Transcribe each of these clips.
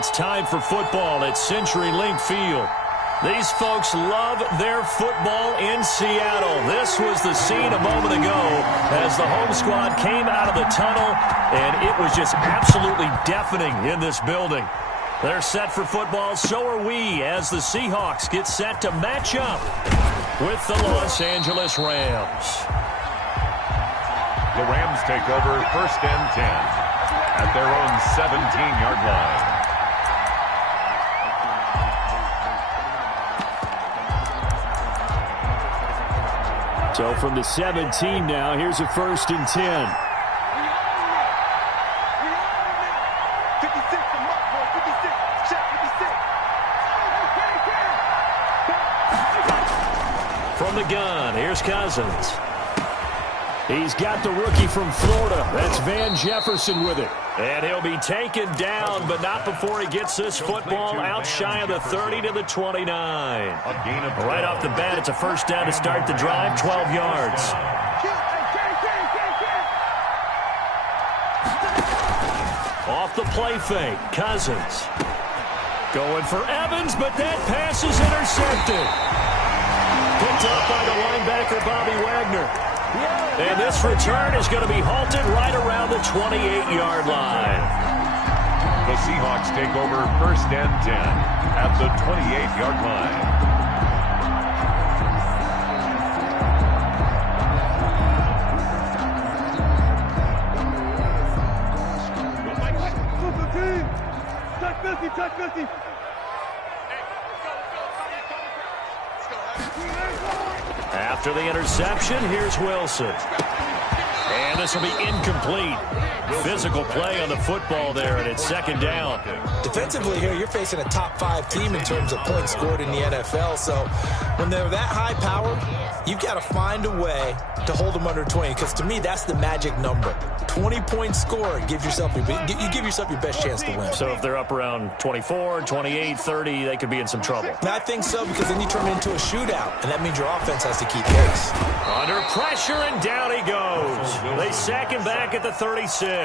it's time for football at CenturyLink Field. These folks love their football in Seattle. This was the scene a moment ago as the home squad came out of the tunnel, and it was just absolutely deafening in this building. They're set for football, so are we, as the Seahawks get set to match up with the Los Angeles Rams. The Rams take over 1st and 10 at their own 17-yard line. So from the 17 now, here's a 1st and 10. From the gun, here's Cousins. He's got the rookie from Florida. That's Van Jefferson with it. And he'll be taken down, but not before he gets this football out shy of the 30 to the 29. Right off the bat, it's a 1st down to start the drive, 12 yards. Off the play fake, Cousins. Going for Evans, but that pass is intercepted. Picked up by the linebacker, Bobby Wagner. And this return is going to be halted right around the 28-yard line. The Seahawks take over 1st and 10 at the 28-yard line. Touch 50. After the interception, here's Wilson. And this will be incomplete. Physical play on the football there, and it's 2nd down. Defensively here, you're facing a top 5 team in terms of points scored in the NFL. So when they're that high powered, you've got to find a way to hold them under 20. Because to me, that's the magic number. 20 points scored gives yourself you give yourself your best chance to win. So if they're up around 24, 28, 30, they could be in some trouble. I think so, because then you turn it into a shootout, and that means your offense has to keep pace. Under pressure, and down he goes. They sack him back at the 36.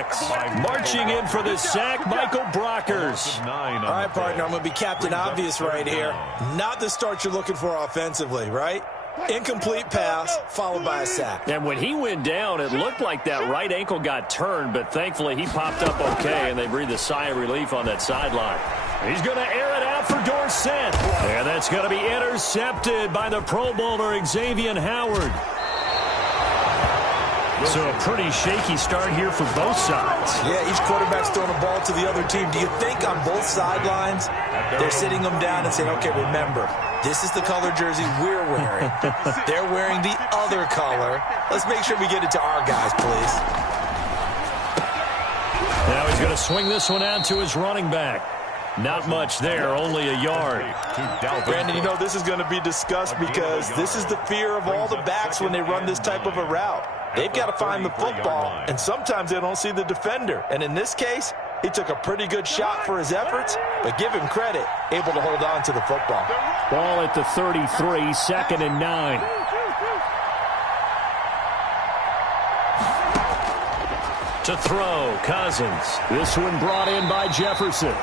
Marching in for the sack, Michael Brockers. All right, partner, I'm going to be Captain Obvious right here. Not the start you're looking for offensively, right? Incomplete pass, followed by a sack. And when he went down, it looked like that right ankle got turned, but thankfully he popped up okay, and they breathed a sigh of relief on that sideline. He's going to air it out for Dorsett. And that's going to be intercepted by the Pro Bowler Xavier Howard. So a pretty shaky start here for both sides. Yeah, each quarterback's throwing a ball to the other team. Do you think on both sidelines they're sitting them down and saying, okay, remember, this is the color jersey we're wearing. They're wearing the other color. Let's make sure we get it to our guys, please. Now he's going to swing this one out to his running back. Not much there, only a yard. Brandon, you know this is going to be discussed because this is the fear of all the backs when they run this type of a route. They've got to find the football, and sometimes they don't see the defender. And in this case, he took a pretty good shot for his efforts, but give him credit, able to hold on to the football. Ball at the 33, 2nd and 9. To throw, Cousins. This one brought in by Jefferson.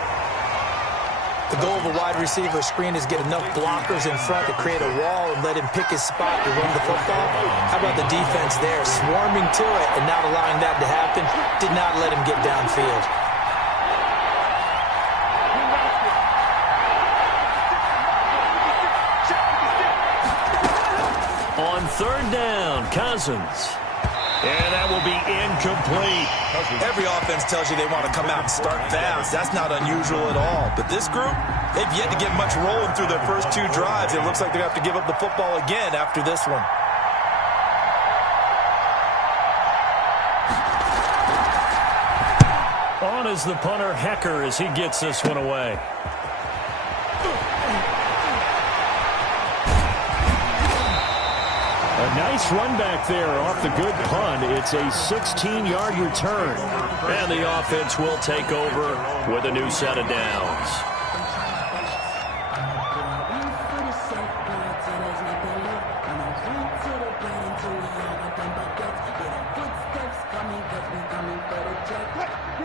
The goal of a wide receiver screen is get enough blockers in front to create a wall and let him pick his spot to run the football. How about the defense there, swarming to it and not allowing that to happen? Did not let him get downfield. On 3rd down, Cousins. And that will be incomplete. Every offense tells you they want to come out and start fast. That's not unusual at all. But this group, they've yet to get much rolling through their first 2 drives. It looks like they're going to have to give up the football again after this one. On is the punter, Hecker, as he gets this one away. A nice run back there off the good punt. It's a 16-yard return. And the offense will take over with a new set of downs.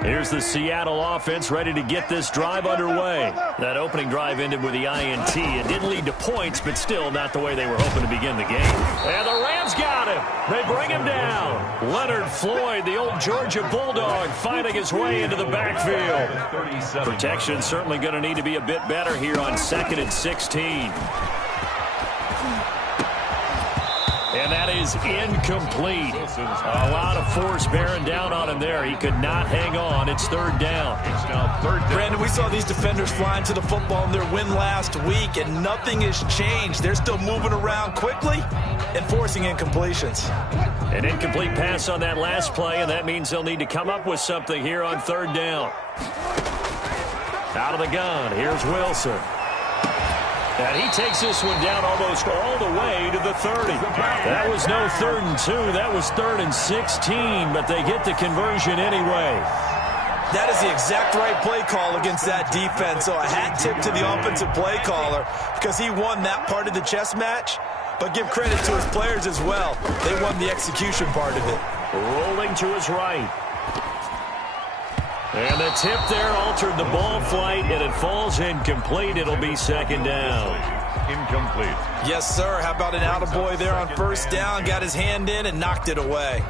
Here's here's the Seattle offense ready to get this drive underway. That opening drive ended with the INT. It didn't lead to points, but still not the way they were hoping to begin the game. And the Rams got him. They bring him down. Leonard Floyd, the old Georgia Bulldog, finding his way into the backfield. Protection certainly going to need to be a bit better here on 2nd and 16. And that is incomplete. A lot of force bearing down on him there. He could not hang on. It's 3rd down. Brandon, we saw these defenders flying to the football in their win last week, and nothing has changed. They're still moving around quickly and forcing incompletions. An incomplete pass on that last play, and that means they'll need to come up with something here on 3rd down. Out of the gun, here's Wilson. And he takes this one down almost all the way to the 30. That was no 3rd and 2. That was 3rd and 16, but they get the conversion anyway. That is the exact right play call against that defense. So a hat tip to the offensive play caller because he won that part of the chess match. But give credit to his players as well. They won the execution part of it. Rolling to his right. And the tip there altered the ball flight, and it falls incomplete. It'll be 2nd down. Incomplete. Yes, sir. How about an attaboy there on 1st down? Got his hand in and knocked it away.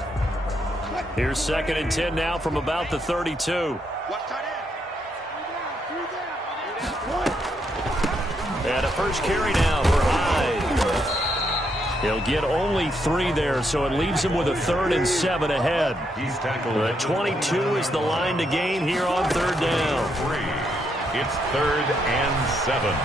Here's 2nd and 10 now from about the 32. And a first carry now for Hyde. He'll get only 3 there, so it leaves him with a 3rd and 7 ahead. He's tackled. The 22 is the line to gain here on 3rd down. It's 3rd and 7.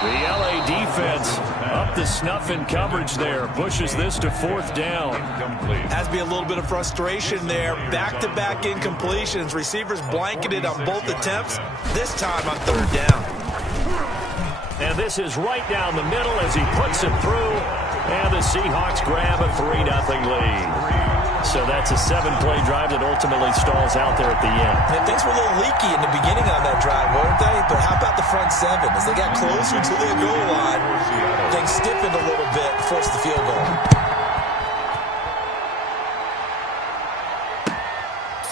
The LA defense up the snuff in coverage there. Pushes this to 4th down. Incomplete. Has to be a little bit of frustration there. Back-to-back incompletions. Receivers blanketed on both attempts. This time on 3rd down. And this is right down the middle as he puts it through. And the Seahawks grab a 3-0 lead. So that's a 7-play drive that ultimately stalls out there at the end. And things were a little leaky in the beginning on that drive, weren't they? But how about the front 7? As they got closer to the goal line, things stiffened a little bit, forced the field goal.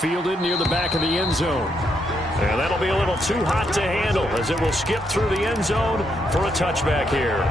Fielded near the back of the end zone. And that'll be a little too hot to handle as it will skip through the end zone for a touchback here.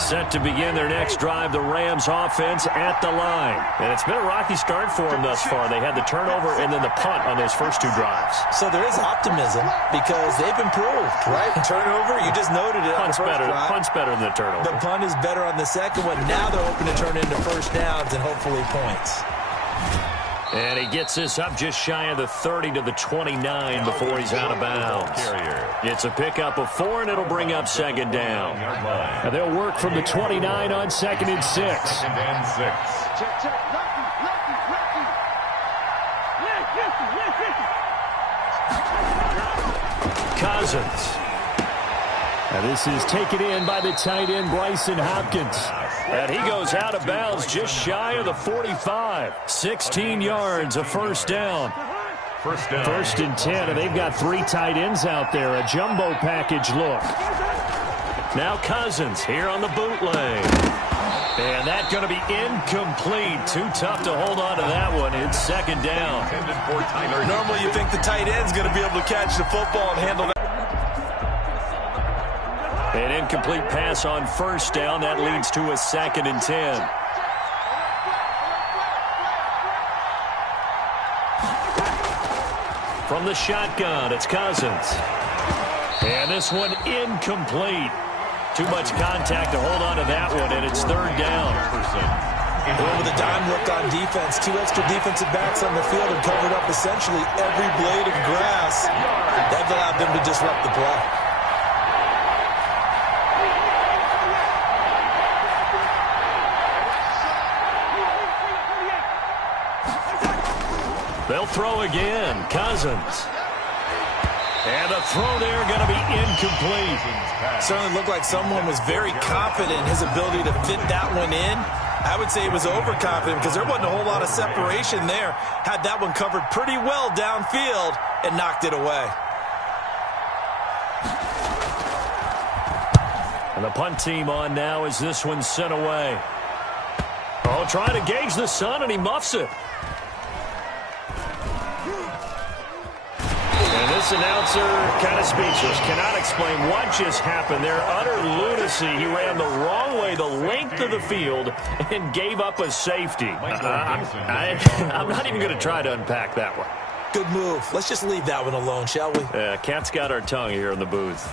Set to begin their next drive, the Rams offense at the line. And it's been a rocky start for them thus far. They had the turnover and then the punt on those first 2 drives. So there is optimism because they've improved, right? Turnover, you just noted it. Punt's better than the turnover. The punt is better on the second one. Now they're hoping to turn into first downs and hopefully points. And he gets this up just shy of the 30 to the 29 before he's out of bounds. It's a pickup of 4, and it'll bring up 2nd down. And they'll work from the 29 on 2nd and 6. 2nd and 6. Cousins. And this is taken in by the tight end, Bryson Hopkins. And he goes out of bounds just shy of the 45. 16 yards, a 1st down. First down. 1st and 10, and they've got 3 tight ends out there. A jumbo package look. Now Cousins here on the bootleg. And that's going to be incomplete. Too tough to hold on to that one. It's 2nd down. Normally you think the tight end's going to be able to catch the football and handle that. An incomplete pass on 1st down. That leads to a 2nd and 10. From the shotgun, it's Cousins. And this one incomplete. Too much contact to hold on to that one, and it's 3rd down. Well, with a dime look on defense, 2 extra defensive backs on the field and covered up essentially every blade of grass. That allowed them to disrupt the play. They'll throw again. Cousins. And the throw there going to be incomplete. Certainly looked like someone was very confident in his ability to fit that one in. I would say he was overconfident because there wasn't a whole lot of separation there. Had that one covered pretty well downfield and knocked it away. And the punt team on now as this one's sent away. Oh, trying to gauge the sun, and he muffs it. And this announcer kind of speechless. Cannot explain what just happened there. Utter lunacy. He ran the wrong way the length of the field and gave up a safety. I'm not even going to try to unpack that one. Good move. Let's just leave that one alone, shall we? Cat's got our tongue here in the booth.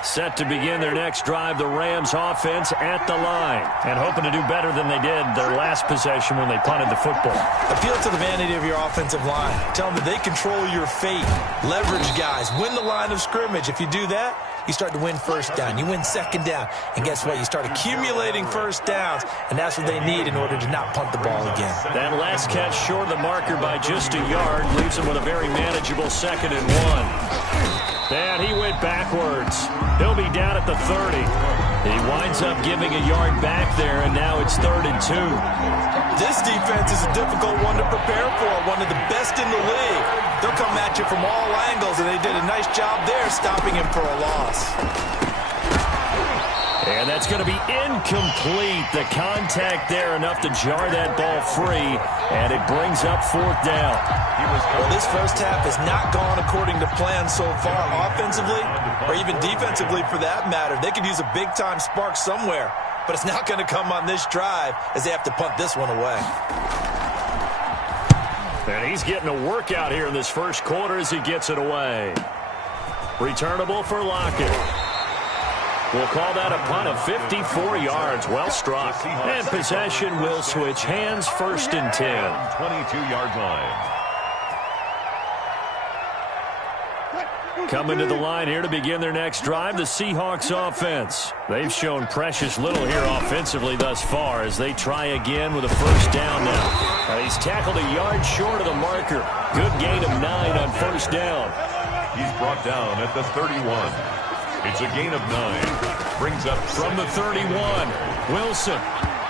Set to begin their next drive, the Rams offense at the line. And hoping to do better than they did their last possession when they punted the football. Appeal to the vanity of your offensive line. Tell them that they control your fate. Leverage guys. Win the line of scrimmage. If you do that, you start to win first down. You win second down. And guess what? You start accumulating first downs. And that's what they need in order to not punt the ball again. That last catch short of the marker by just a yard leaves them with a very manageable 2nd and 1. And he went backwards. He'll be down at the 30. He winds up giving a yard back there, and now it's 3rd and 2. This defense is a difficult one to prepare for, one of the best in the league. They'll come at you from all angles, and they did a nice job there stopping him for a loss. And that's going to be incomplete. The contact there enough to jar that ball free, and it brings up 4th down. Well, this first half has not gone according to plan so far offensively, or even defensively for that matter. They could use a big-time spark somewhere, but it's not going to come on this drive as they have to punt this one away. And he's getting a workout here in this first quarter as he gets it away. Returnable for Lockett. We'll call that a punt of 54 yards. Well struck. And possession will switch hands, 1st and 10. 22-yard line. Coming to the line here to begin their next drive, the Seahawks offense. They've shown precious little here offensively thus far as they try again with a 1st down now. He's tackled a yard short of the marker. Good gain of 9 on 1st down. He's brought down at the 31. It's a gain of 9. Brings up from the 31. Wilson.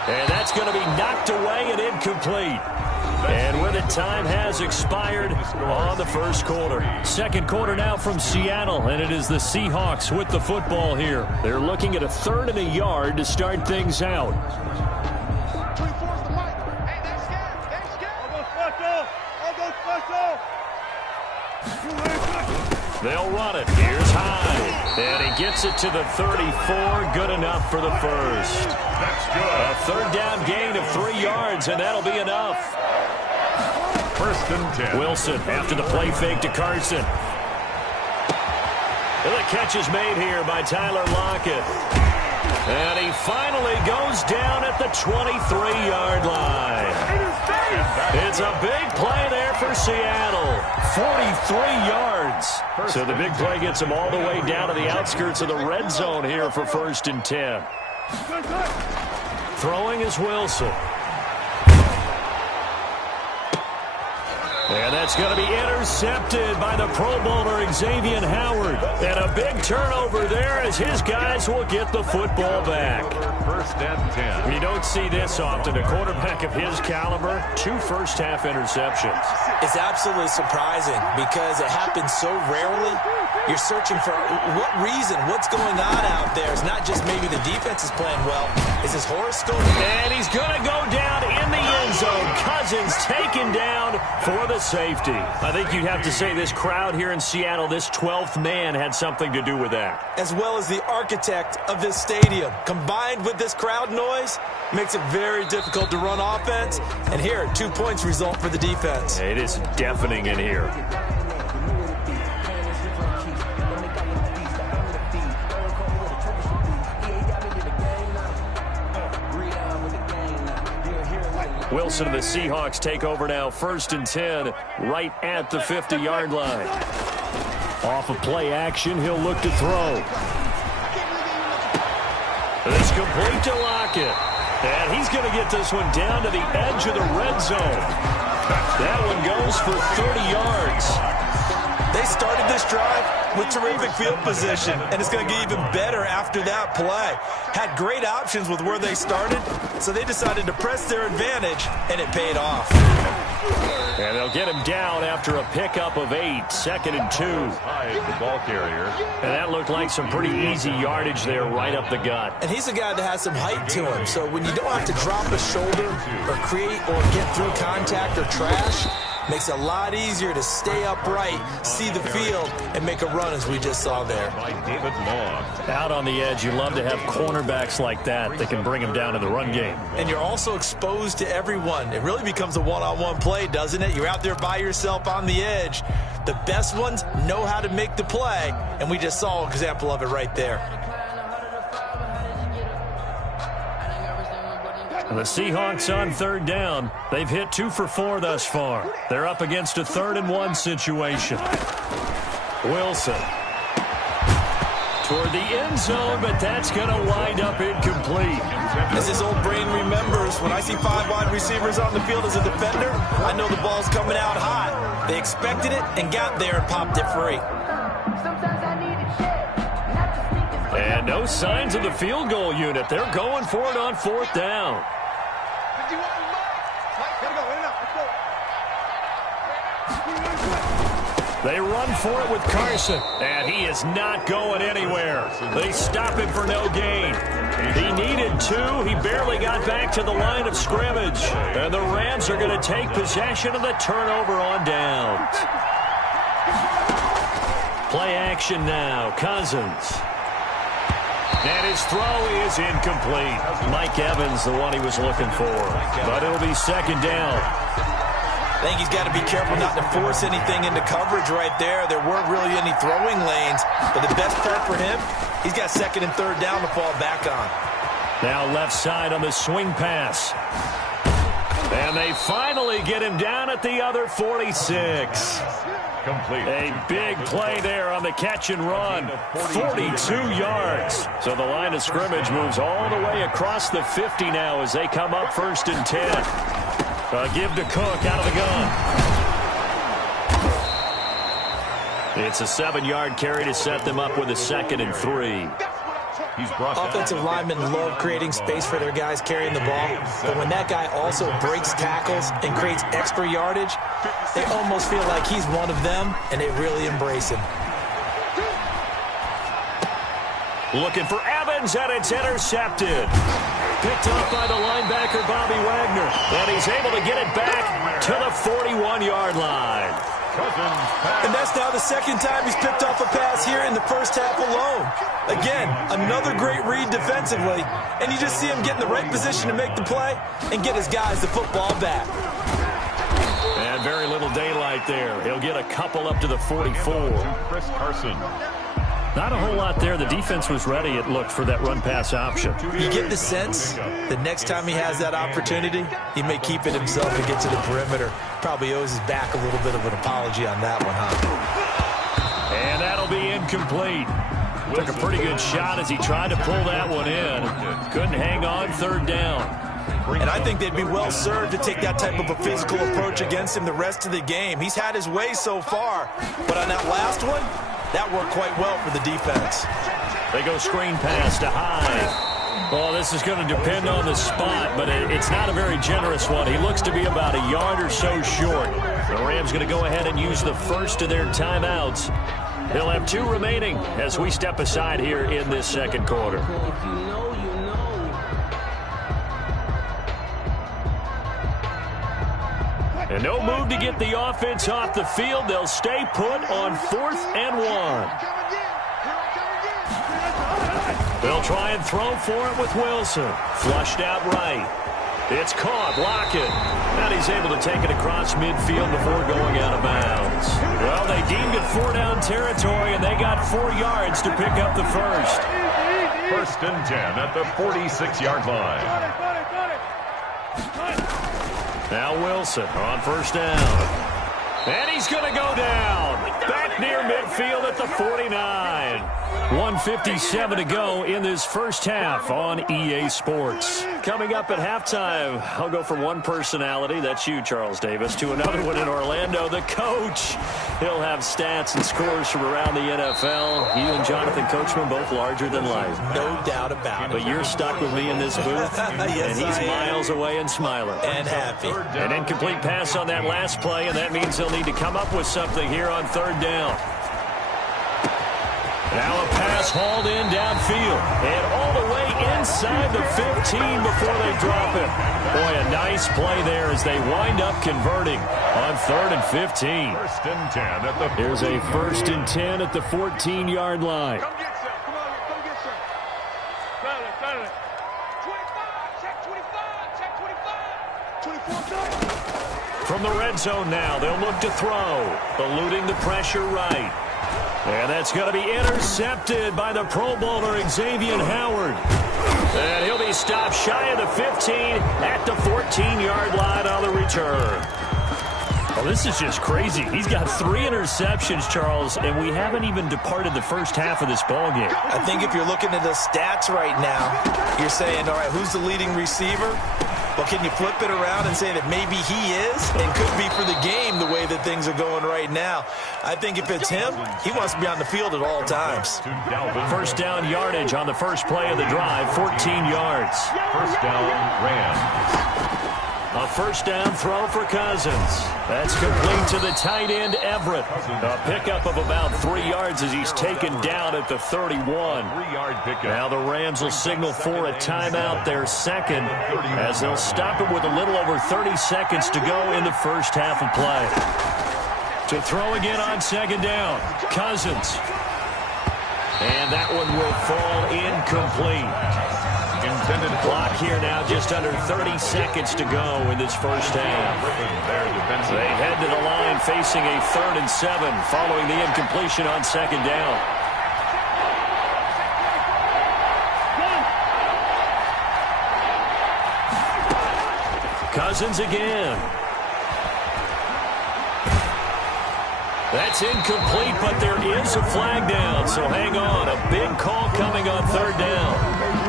And that's going to be knocked away and incomplete. And with it, time has expired on the first quarter. 2nd quarter now from Seattle, and it is the Seahawks with the football here. They're looking at a 3rd and a yard to start things out. They'll run it. Here's Hyde. And he gets it to the 34. Good enough for the first. That's good. A 3rd down gain of 3 yards, and that'll be enough. 1st and 10. Wilson after the play fake to Carson. And the catch is made here by Tyler Lockett. And he finally goes down at the 23-yard line. It's a big play there for Seattle. 43 yards. So the big play gets him all the way down to the outskirts of the red zone here for 1st and 10. Throwing is Wilson. And that's going to be intercepted by the Pro Bowler Xavier Howard. And a big turnover there as his guys will get the football back. 1st and 10. You don't see this often. A quarterback of his caliber, 2 first-half interceptions. It's absolutely surprising because it happens so rarely. You're searching for what reason, what's going on out there. It's not just maybe the defense is playing well. Is his horoscope? And he's going to go down in the end zone. Cousins taken down for the safety. I think you'd have to say this crowd here in Seattle, this 12th man had something to do with that. As well as the architect of this stadium. Combined with this crowd noise, makes it very difficult to run offense. And here, 2 points result for the defense. It is deafening in here. Wilson and the Seahawks take over now, 1st and 10, right at the 50-yard line. Off of play action, he'll look to throw. It's complete to Lockett. And he's going to get this one down to the edge of the red zone. That one goes for 30 yards. They started this drive with terrific field position, and it's going to get even better after that play. Had great options with where they started, so they decided to press their advantage, and it paid off. And they'll get him down after a pickup of 8, 2nd and 2. The ball carrier. And that looked like some pretty easy yardage there right up the gut. And he's a guy that has some height to him, so when you don't have to drop a shoulder or create or get through contact or trash, makes it a lot easier to stay upright, see the field, and make a run as we just saw there. By David Long. Out on the edge, you love to have cornerbacks like that that can bring him down in the run game. And you're also exposed to everyone. It really becomes a one-on-one play, doesn't it? You're out there by yourself on the edge. The best ones know how to make the play, and we just saw an example of it right there. The Seahawks on 3rd down. They've hit 2 for 4 thus far. They're up against a 3rd and 1 situation. Wilson toward the end zone, but that's going to wind up incomplete. As his old brain remembers, when I see 5 wide receivers on the field as a defender, I know the ball's coming out hot. They expected it and got there and popped it free. And no signs of the field goal unit. They're going for it on 4th down. They run for it with Carson, and he is not going anywhere. They stop him for no gain. He needed 2. He barely got back to the line of scrimmage. And the Rams are going to take possession of the turnover on downs. Play action now. Cousins. And his throw is incomplete. Mike Evans, the one he was looking for. But it'll be 2nd down. I think he's got to be careful not to force anything into coverage right there. There weren't really any throwing lanes. But the best part for him, he's got 2nd and 3rd down to fall back on. Now left side on the swing pass. And they finally get him down at the other 46. Complete. A big play there on the catch and run. 42 yards. So the line of scrimmage moves all the way across the 50 now as they come up 1st and 10. Give to Cook out of the gun. It's a 7-yard carry to set them up with a 2nd and 3. Offensive linemen love creating space for their guys carrying the ball, but when that guy also breaks tackles and creates extra yardage, they almost feel like he's one of them, and they really embrace him. Looking for Evans, and it's intercepted. Picked off by the linebacker, Bobby Wagner. And he's able to get it back to the 41-yard line. And that's now the 2nd time he's picked off a pass here in the first half alone. Again, another great read defensively. And you just see him get in the right position to make the play and get his guys the football back. And very little daylight there. He'll get a couple up to the 44. Chris Carson. Not a whole lot there. The defense was ready, it looked, for that run-pass option. You get the sense the next time he has that opportunity, he may keep it himself and get to the perimeter. Probably owes his back a little bit of an apology on that one, huh? And that'll be incomplete. Took a pretty good shot as he tried to pull that one in. Couldn't hang on 3rd down. And I think they'd be well served to take that type of a physical approach against him the rest of the game. He's had his way so far, but on that last one, that worked quite well for the defense. They go screen pass to Hyde. Well, this is going to depend on the spot, but it's not a very generous one. He looks to be about a yard or so short. The Rams going to go ahead and use the first of their timeouts. They'll have 2 remaining as we step aside here in this 2nd quarter. And no move to get the offense off the field. They'll stay put on 4th and 1. They'll try and throw for it with Wilson. Flushed out right. It's caught. Lockett. And he's able to take it across midfield before going out of bounds. Well, they deemed it 4-down territory, and they got 4 yards to pick up the first. 1st and 10 at the 46-yard line. Now Wilson on 1st down. And he's going to go down. Back near midfield at the 49. 1:57 to go in this first half on EA Sports. Coming up at halftime, I'll go from one personality, that's you, Charles Davis, to another one in Orlando, the coach. He'll have stats and scores from around the NFL. You and Jonathan Coachman both larger than life. No doubt about it. But you're stuck with me in this booth, yes, and he's miles away and smiling. And happy. An incomplete pass on that last play, and that means he'll need to come up with something here on third down. Now a pass hauled in downfield and all the way inside the 15 before they drop it. Boy, a nice play there as they wind up converting on 3rd and 15. First and 10 at the Here's a 1st and 10 at the 14-yard line. Come get some. Come on, come get some. Silent. 25, check 25, check 25. 24, From the red zone now, they'll look to throw, eluding the pressure right. And that's going to be intercepted by the Pro Bowler Xavier Howard. And he'll be stopped shy of the 15 at the 14-yard line on the return. Well, this is just crazy. He's got 3 interceptions, Charles, and we haven't even departed the first half of this ballgame. I think if you're looking at the stats right now, you're saying, all right, who's the leading receiver? Well, can you flip it around and say that maybe he is and could be for the game the way that things are going right now? I think if it's him, he wants to be on the field at all times. First down yardage on the first play of the drive, 14 yards. First down, Rams. A first down throw for Cousins. That's complete to the tight end, Everett. A pickup of about 3 yards as he's taken down at the 31. 3-yard pickup. Now the Rams will signal for a timeout, their second, as they'll stop it with a little over 30 seconds to go in the first half of play. To throw again on second down, Cousins. And that one will fall incomplete. Intended Clock here now, just under 30 seconds to go in this first half. They head to the line facing a 3rd and 7 following the incompletion on second down. Cousins again. That's incomplete, but there is a flag down, so hang on. A big call coming on 3rd down.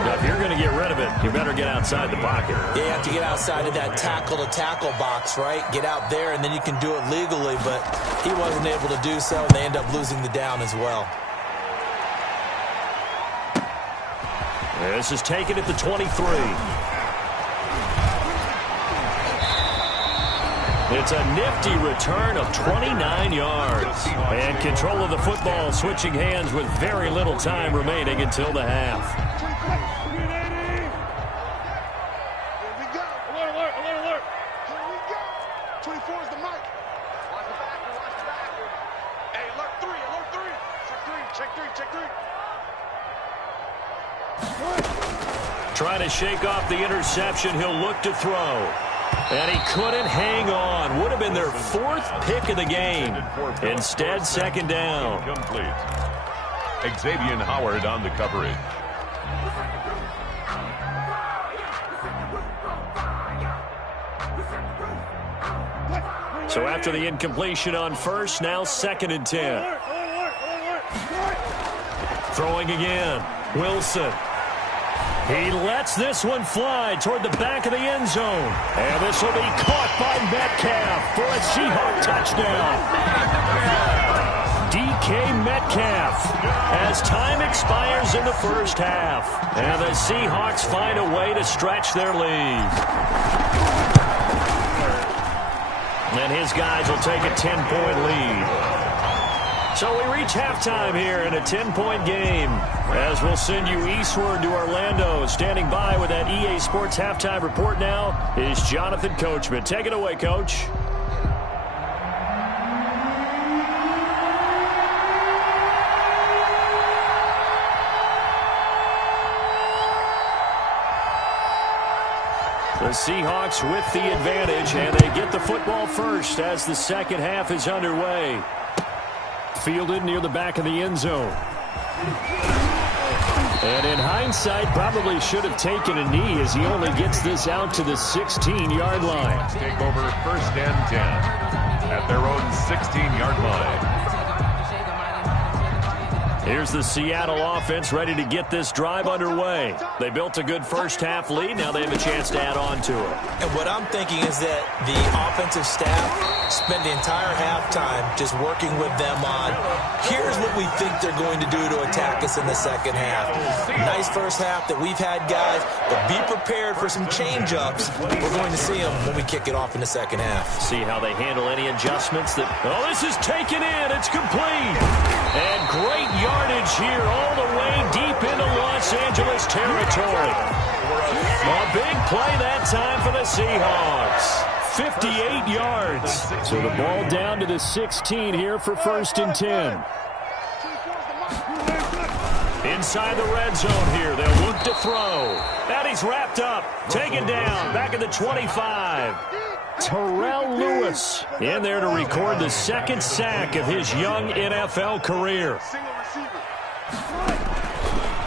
Now, if you're going to get rid of it, you better get outside the pocket. Yeah, you have to get outside of that tackle-to-tackle box, right? Get out there, and then you can do it legally, but he wasn't able to do so, and they end up losing the down as well. This is taken at the 23. It's a nifty return of 29 yards. And control of the football switching hands with very little time remaining until the half. Here we go. Alert. Here we go. 24 is the mic. Watch the backer. Hey, alert 3. Check 3. Trying to shake off the interception. He'll look to throw. And he couldn't hang on. Would have been their 4th pick of the game. Instead, second down. Complete. Xavier Howard on the coverage. So after the incompletion on first, now 2nd and 10. Throwing again. Wilson. He lets this one fly toward the back of the end zone. And this will be caught by Metcalf for a Seahawks touchdown. DK Metcalf as time expires in the first half. And the Seahawks find a way to stretch their lead. And his guys will take a 10-point lead. So we reach halftime here in a 10-point game as we'll send you eastward to Orlando. Standing by with that EA Sports halftime report now is Jonathan Coachman. Take it away, Coach. The Seahawks with the advantage, and they get the football first as the second half is underway. Fielded near the back of the end zone. And in hindsight, probably should have taken a knee as he only gets this out to the 16-yard line. Take over 1st and 10 at their own 16-yard line. Here's the Seattle offense ready to get this drive underway. They built a good first-half lead. Now they have a chance to add on to it. And what I'm thinking is that the offensive staff spent the entire halftime just working with them on, here's what we think they're going to do to attack us in the second half. Nice first half that we've had, guys, but be prepared for some change-ups. We're going to see them when we kick it off in the second half. See how they handle any adjustments. Oh, this is taken in. It's complete. And great yardage here all the way deep into Los Angeles territory. A big play that time for the Seahawks. 58 yards. So the ball down to the 16 here for 1st and 10. Inside the red zone here. They'll look to throw. And he's wrapped up. Taken down. Back at the 25. Terrell Lewis in there to record the 2nd sack of his young NFL career.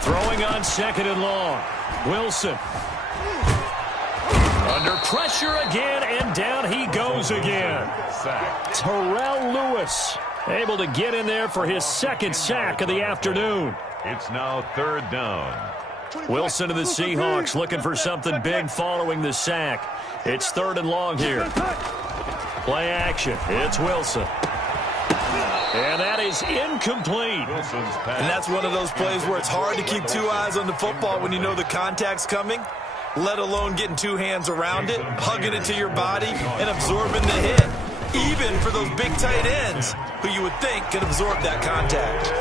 Throwing on 2nd and long. Wilson. Under pressure again, and down he goes again. Terrell Lewis able to get in there for his 2nd sack of the afternoon. It's now 3rd down. Wilson to the Seahawks looking for something big following the sack. It's 3rd and long here. Play action. It's Wilson. And that is incomplete. And that's one of those plays where it's hard to keep 2 eyes on the football when you know the contact's coming, let alone getting 2 hands around it, hugging it to your body, and absorbing the hit. Even for those big tight ends who you would think could absorb that contact.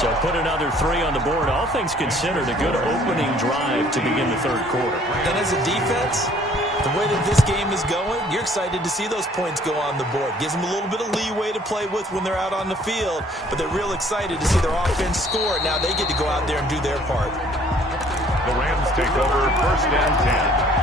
So put another 3 on the board. All things considered, a good opening drive to begin the 3rd quarter. And as a defense, the way that this game is going, you're excited to see those points go on the board. Gives them a little bit of leeway to play with when they're out on the field, but they're real excited to see their offense score. Now they get to go out there and do their part. The Rams take over 1st and 10.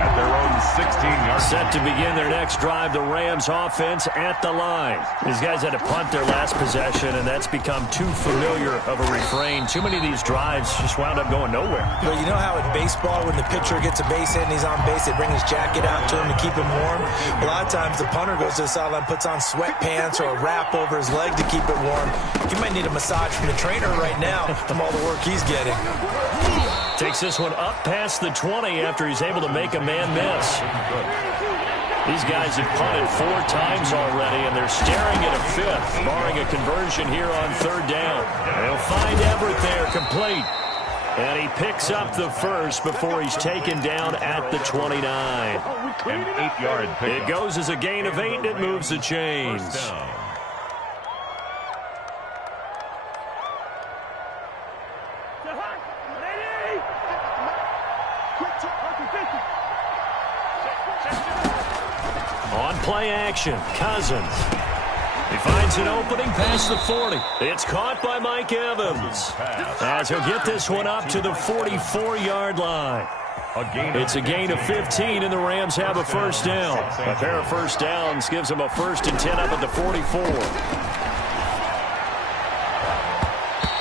At their own 16-yard. Set to begin their next drive, the Rams offense at the line. These guys had to punt their last possession, and that's become too familiar of a refrain. Too many of these drives just wound up going nowhere. Well, you know how in baseball, when the pitcher gets a base hit and he's on base, they bring his jacket out to him to keep him warm? A lot of times the punter goes to the sideline, puts on sweatpants or a wrap over his leg to keep it warm. He might need a massage from the trainer right now from all the work he's getting. Takes this one up past the 20 after he's able to make a man miss. These guys have punted 4 times already, and they're staring at a 5th, barring a conversion here on 3rd down. They'll find Everett there, complete. And he picks up the 1st before he's taken down at the 29. An 8-yard pickup. It goes as a gain of 8, and it moves the chains. On play action, Cousins. He finds an opening past the 40. It's caught by Mike Evans. As he'll get this one up to the 44-yard line. It's a gain of 15, and the Rams have a 1st down. A pair of 1st downs gives them a 1st and 10 up at the 44.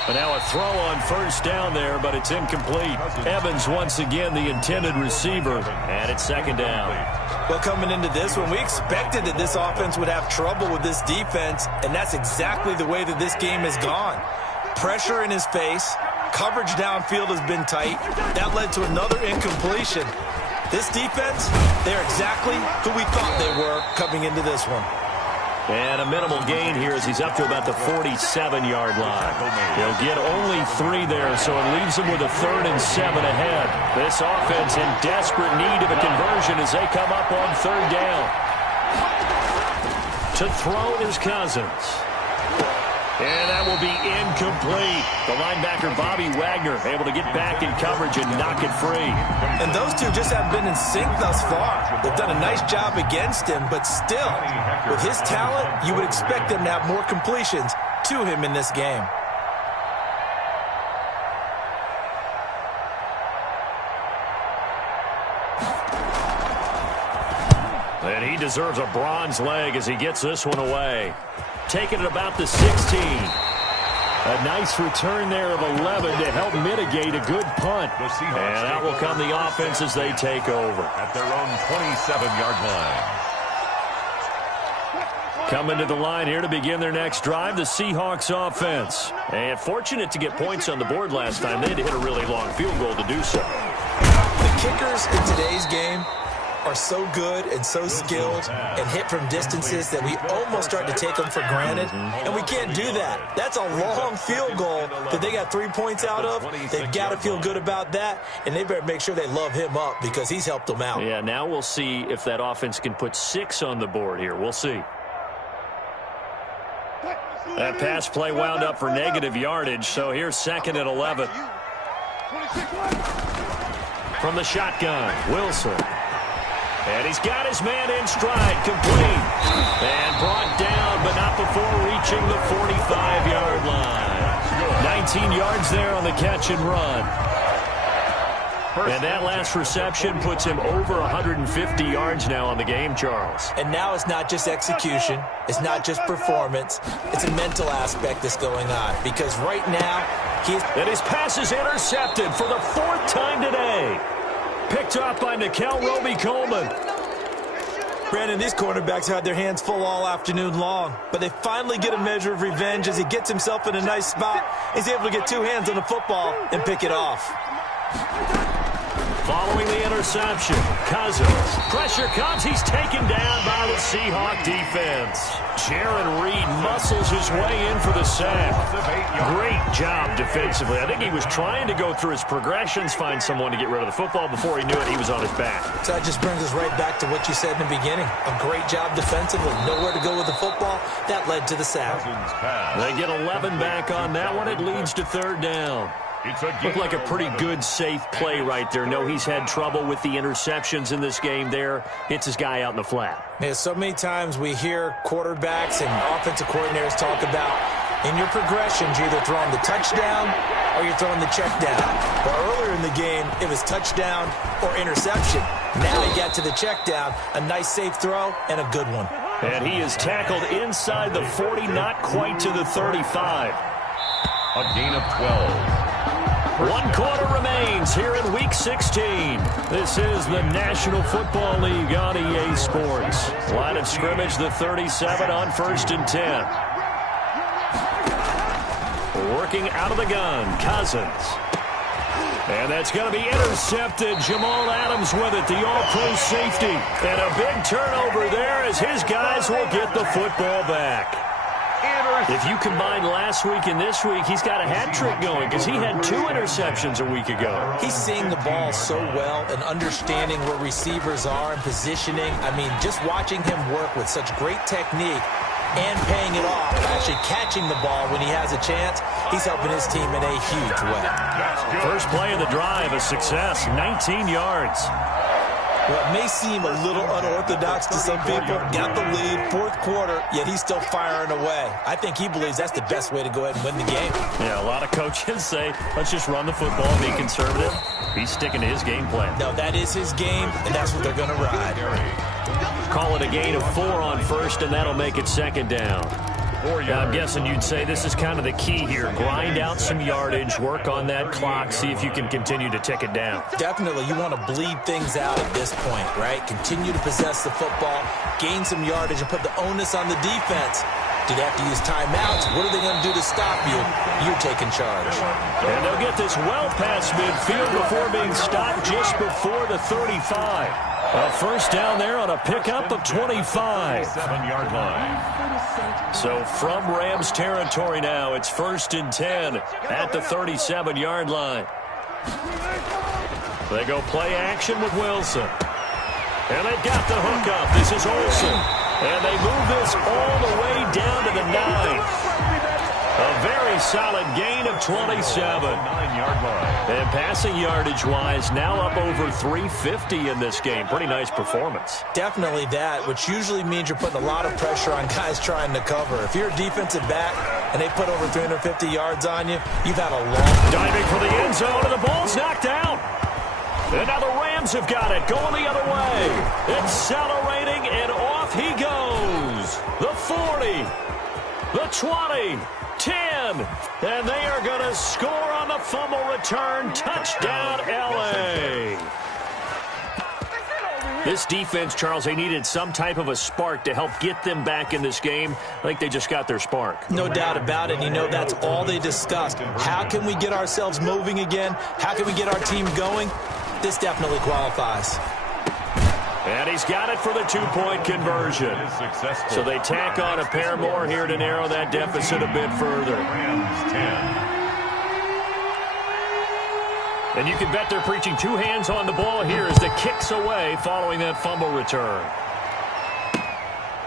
But now a throw on 1st down there, but it's incomplete. Evans once again the intended receiver, and it's 2nd down. Well, coming into this one, we expected that this offense would have trouble with this defense, and that's exactly the way that this game has gone. Pressure in his face, coverage downfield has been tight. That led to another incompletion. This defense, they're exactly who we thought they were coming into this one. And a minimal gain here as he's up to about the 47-yard line. He'll get only 3 there, so it leaves him with a 3rd and 7 ahead. This offense in desperate need of a conversion as they come up on 3rd down. To throw is Cousins. And that will be incomplete. The linebacker, Bobby Wagner, able to get back in coverage and knock it free. And those two just haven't been in sync thus far. They've done a nice job against him, but still, with his talent, you would expect them to have more completions to him in this game. And he deserves a bronze leg as he gets this one away. Taking it about the 16. A nice return there of 11 to help mitigate a good punt. And out will come the offense as they take over. At their own 27-yard line. Coming to the line here to begin their next drive, the Seahawks offense. And fortunate to get points on the board last time. They had to hit a really long field goal to do so. The kickers in today's game are so good and so skilled and hit from distances that we almost start to take them for granted, and we can't do that. That's a long field goal that they got 3 points out of. They've got to feel good about that, and they better make sure they love him up because he's helped them out. Yeah, now we'll see if that offense can put 6 on the board here. We'll see. That pass play wound up for negative yardage, so here's 2nd and 11. From the shotgun, Wilson. And he's got his man in stride, complete. And brought down, but not before reaching the 45-yard line. 19 yards there on the catch and run. And that last reception puts him over 150 yards now on the game, Charles. And now it's not just execution. It's not just performance. It's a mental aspect that's going on. Because right now, and his pass is intercepted for the 4th time today. Picked up by Nikel Roby-Coleman. Brandon, these cornerbacks had their hands full all afternoon long, but they finally get a measure of revenge as he gets himself in a nice spot. He's able to get 2 hands on the football and pick it off. Following the interception, Cousins. Pressure comes. He's taken down by the Seahawk defense. Jaron Reed muscles his way in for the sack. Great job defensively. I think he was trying to go through his progressions, find someone to get rid of the football. Before he knew it, he was on his back. So that just brings us right back to what you said in the beginning. A great job defensively. Nowhere to go with the football. That led to the sack. They get 11 back on that one. It leads to 3rd down. Looked like a pretty good, safe play right there. No, he's had trouble with the interceptions in this game there. Hits his guy out in the flat. Yeah, so many times we hear quarterbacks and offensive coordinators talk about in your progressions, you're either throwing the touchdown or you're throwing the check down. But earlier in the game, it was touchdown or interception. Now he got to the check down, a nice safe throw, and a good one. And he is tackled inside the 40, not quite to the 35. A gain of 12. 1 quarter remains here in Week 16. This is the National Football League on EA Sports. Line of scrimmage, the 37 on 1st and 10. Working out of the gun, Cousins. And that's going to be intercepted. Jamal Adams with it, the all-pro safety. And a big turnover there as his guys will get the football back. If you combine last week and this week, he's got a hat trick going because he had 2 interceptions a week ago. He's seeing the ball so well and understanding where receivers are and positioning. I mean, just watching him work with such great technique and paying it off, actually catching the ball when he has a chance, he's helping his team in a huge way. First play of the drive, a success, 19 yards. Well, it may seem a little unorthodox to some people. Got the lead, 4th quarter, yet he's still firing away. I think he believes that's the best way to go ahead and win the game. Yeah, a lot of coaches say, let's just run the football, be conservative. He's sticking to his game plan. No, that is his game, and that's what they're going to ride. Call it a gain of 4 on 1st, and that'll make it 2nd down. Now, I'm guessing you'd say this is kind of the key here. Grind out some yardage, work on that clock, see if you can continue to tick it down. Definitely, you want to bleed things out at this point, right? Continue to possess the football, gain some yardage, and put the onus on the defense. Do they have to use timeouts? What are they going to do to stop you? You're taking charge. And they'll get this well past midfield before being stopped just before the 35. A 1st down there on a pickup of 25. 7-yard line. So from Rams territory now, it's 1st and 10 at the 37-yard line. They go play action with Wilson. And they've got the hook up. This is Olsen. And they move this all the way down to the 9. A very solid gain of 27. 9-yard line. And passing yardage-wise, now up over 350 in this game. Pretty nice performance. Definitely that, which usually means you're putting a lot of pressure on guys trying to cover. If you're a defensive back and they put over 350 yards on you, you've had a long... Diving for the end zone, and the ball's knocked out. And now the Rams have got it, going the other way. Accelerating, and off he goes. The 40, the 20, 10, and they are going to score on the fumble return. Touchdown, L.A. This defense, Charles, they needed some type of a spark to help get them back in this game. I think they just got their spark. No doubt about it. You know, that's all they discussed. How can we get ourselves moving again? How can we get our team going? This definitely qualifies. And he's got it for the two-point conversion. So they tack on a pair more here to narrow that deficit a bit further. Rams 10. And you can bet they're preaching two hands on the ball here as the kick's away following that fumble return.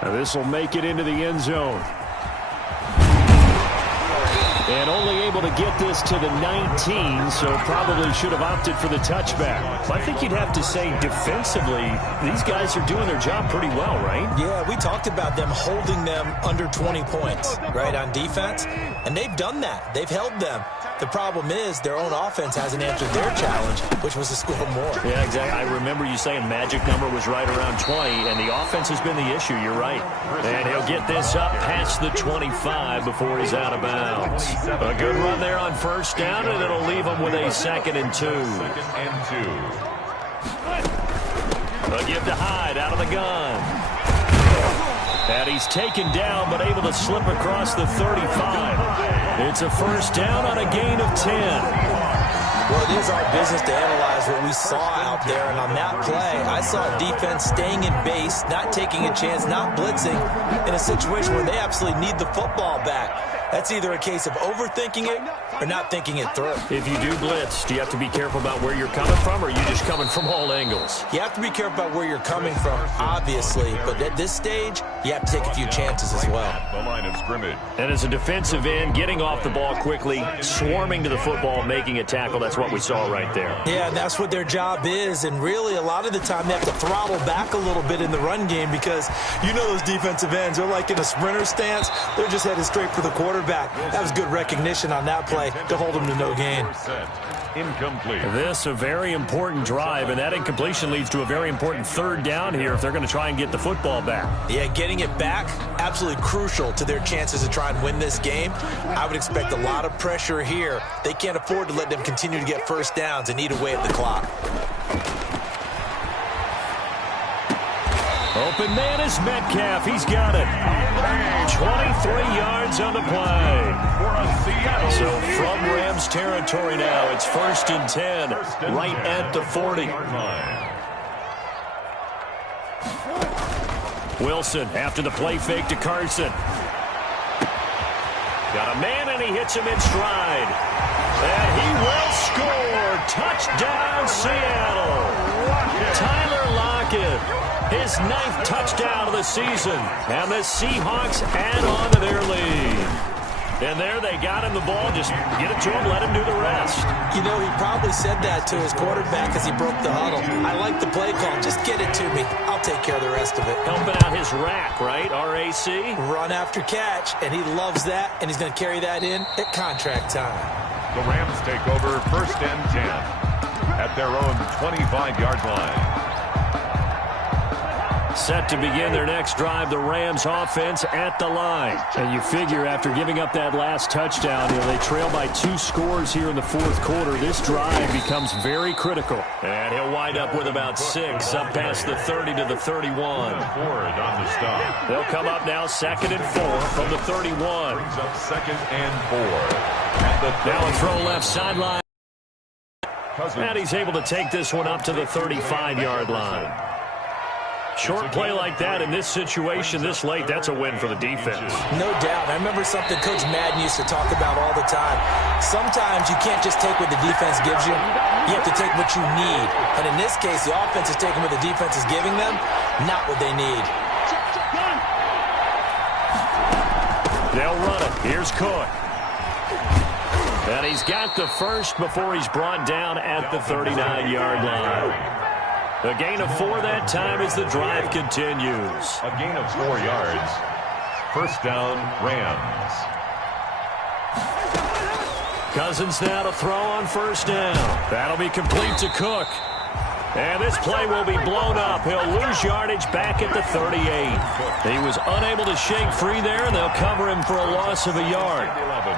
Now this will make it into the end zone. And only able to get this to the 19, so probably should have opted for the touchback. Well, I think you'd have to say defensively, these guys are doing their job pretty well, right? Yeah, we talked about them holding them under 20 points, right, on defense. And they've done that. They've held them. The problem is their own offense hasn't answered their challenge, which was to score more. Yeah, exactly. I remember you saying magic number was right around 20, and the offense has been the issue. You're right. And he'll get this up past the 25 before he's out of bounds. A good run there on first down, and it'll leave him with a 2nd and 2. A give to Hyde out of the gun. And he's taken down, but able to slip across the 35. It's a first down on a gain of 10. Well, it is our business to analyze what we saw out there, and on that play, I saw defense staying in base, not taking a chance, not blitzing, in a situation where they absolutely need the football back. That's either a case of overthinking it or not thinking it through. If you do blitz, do you have to be careful about where you're coming from, or are you just coming from all angles? You have to be careful about where you're coming from, obviously, but at this stage, you have to take a few chances as well. The line of scrimmage. And as a defensive end, getting off the ball quickly, swarming to the football, making a tackle, that's what we saw right there. Yeah, that's what their job is, and really a lot of the time they have to throttle back a little bit in the run game because you know those defensive ends, they're like in a sprinter stance. They're just headed straight for the quarterback. That was good recognition on that play to hold him to no gain. Incomplete. This a very important drive, and that incompletion leads to a very important third down here if they're going to try and get the football back. Yeah, getting it back, absolutely crucial to their chances to try and win this game. I would expect a lot of pressure here. They can't afford to let them continue to get first downs and eat away at the clock. Open man is Metcalf. He's got it. 23 yards on the play. So from Rams territory now, it's 1st and 10, right at the 40. Wilson after the play fake to Carson. Got a man, and he hits him in stride. And he will score. Touchdown, Seattle. Tyler Lockett. His 9th touchdown of the season. And the Seahawks add on to their lead. And there they got him the ball. Just get it to him, let him do the rest. You know, he probably said that to his quarterback as he broke the huddle. I like the play call. Just get it to me. I'll take care of the rest of it. Helping out his rack, right? RAC. Run after catch, and he loves that, and he's going to carry that in at contract time. The Rams take over 1st and 10 at their own 25-yard line. Set to begin their next drive, the Rams offense at the line. And you figure after giving up that last touchdown, they trail by 2 scores here in the 4th quarter. This drive becomes very critical. And he'll wind up with about 6, up past the 30 to the 31. On the stop. They'll come up now 2nd and 4 from the 31. Brings up 2nd and 4. Now a throw left sideline. And he's able to take this one up to the 35-yard line. Short play like that in this situation this late, that's a win for the defense. No doubt. I remember something Coach Madden used to talk about all the time. Sometimes you can't just take what the defense gives you. You have to take what you need. And in this case, the offense is taking what the defense is giving them, not what they need. They'll run it. Here's Cook. And he's got the first before he's brought down at the 39-yard line. A gain of 4 that time as the drive continues. A gain of 4 yards. First down, Rams. Cousins now to throw on first down. That'll be complete to Cook. And this play will be blown up. He'll lose yardage back at the 38. He was unable to shake free there, and they'll cover him for a loss of a yard. 11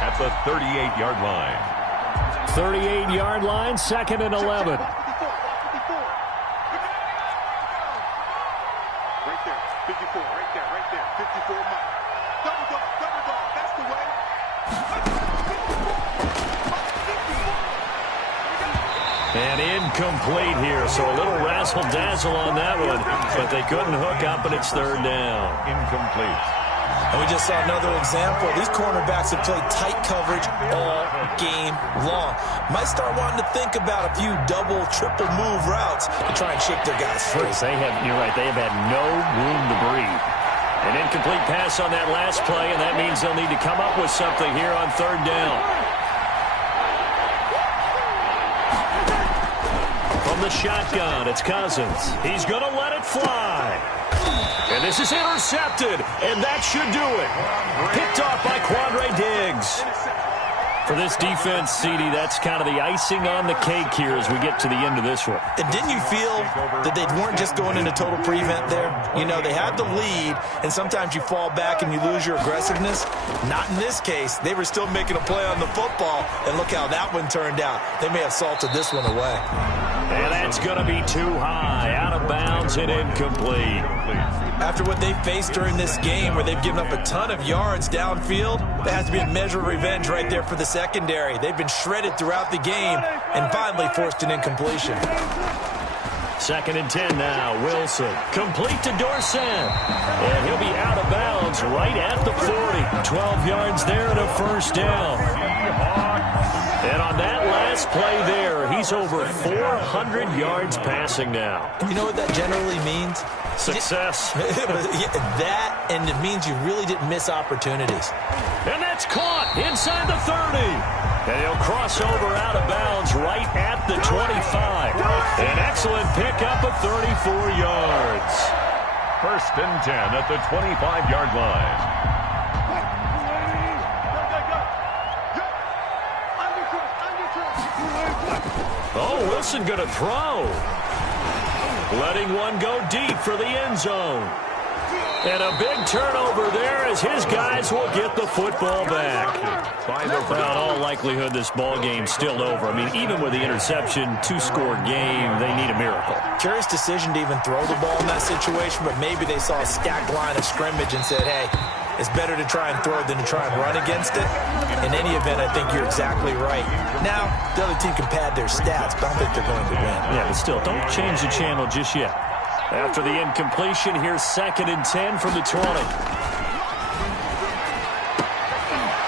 at the 38-yard line. 38-yard line, 2nd and 11. Right there. 54. Right there. Right there. 54 Mike. Double dog. Double dog. That's the way. And incomplete here, so a little razzle-dazzle on that one, but they couldn't hook up, and it's third down. Incomplete. And we just saw another example. These cornerbacks have played tight coverage all game long. Might start wanting to think about a few double, triple move routes to try and shake their guys free. You're right, they have had no room to breathe. An incomplete pass on that last play, and that means they'll need to come up with something here on third down. From the shotgun, it's Cousins. He's going to let it fly. And this is intercepted, and that should do it. Picked off by Quandre Diggs. For this defense, CD, that's kind of the icing on the cake here as we get to the end of this one. And didn't you feel that they weren't just going into total prevent there? You know, they had the lead, and sometimes you fall back and you lose your aggressiveness. Not in this case. They were still making a play on the football, and look how that one turned out. They may have salted this one away. And that's going to be too high, out of bounds and incomplete. After what they faced during this game where they've given up a ton of yards downfield, there has to be a measure of revenge right there for the secondary. They've been shredded throughout the game and finally forced an incompletion. 2nd and 10 now. Wilson complete to Dorsett. And he'll be out of bounds right at the 40. 12 yards there and a first down. And on that last play there, he's over 400 yards passing now. You know what that generally means? Success. That, and it means you really didn't miss opportunities. And that's caught inside the 30. And he'll cross over out of bounds right at the 25. An excellent pickup of 34 yards. 1st and 10 at the 25-yard line. Oh, Wilson going to throw. Letting one go deep for the end zone. And a big turnover there as his guys will get the football back. In all likelihood, this ball game's still over. I mean, even with the interception, two-score game, they need a miracle. Curious decision to even throw the ball in that situation, but maybe they saw a stacked line of scrimmage and said, hey, it's better to try and throw than to try and run against it. In any event, I think you're exactly right. Now, the other team can pad their stats, but I don't think they're going to win. Yeah, but still, don't change the channel just yet. After the incompletion, here's 2nd and 10 from the 20.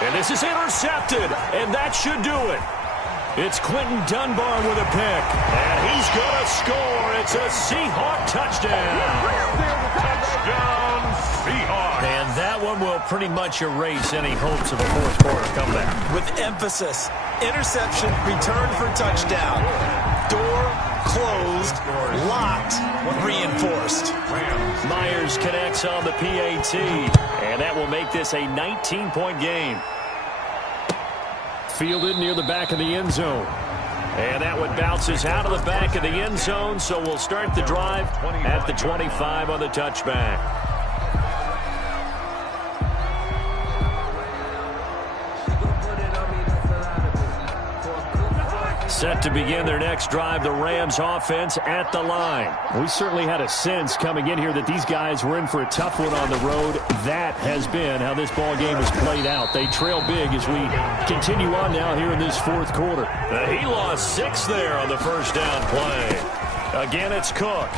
And this is intercepted, and that should do it. It's Quentin Dunbar with a pick, and he's going to score. It's a Seahawk touchdown. Touchdown, Seahawks. And that one will pretty much erase any hopes of a fourth-quarter comeback. With emphasis, interception, return for touchdown. Door closed, locked, reinforced. Myers connects on the PAT, and that will make this a 19-point game. Fielded near the back of the end zone. And that one bounces out of the back of the end zone, so we'll start the drive at the 25 on the touchback. Set to begin their next drive, the Rams offense at the line. We certainly had a sense coming in here that these guys were in for a tough one on the road. That has been how this ball game has played out. They trail big as we continue on now here in this fourth quarter. He lost 6 there on the first down play. Again, it's Cook.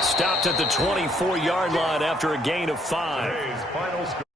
Stopped at the 24-yard line after a gain of 5.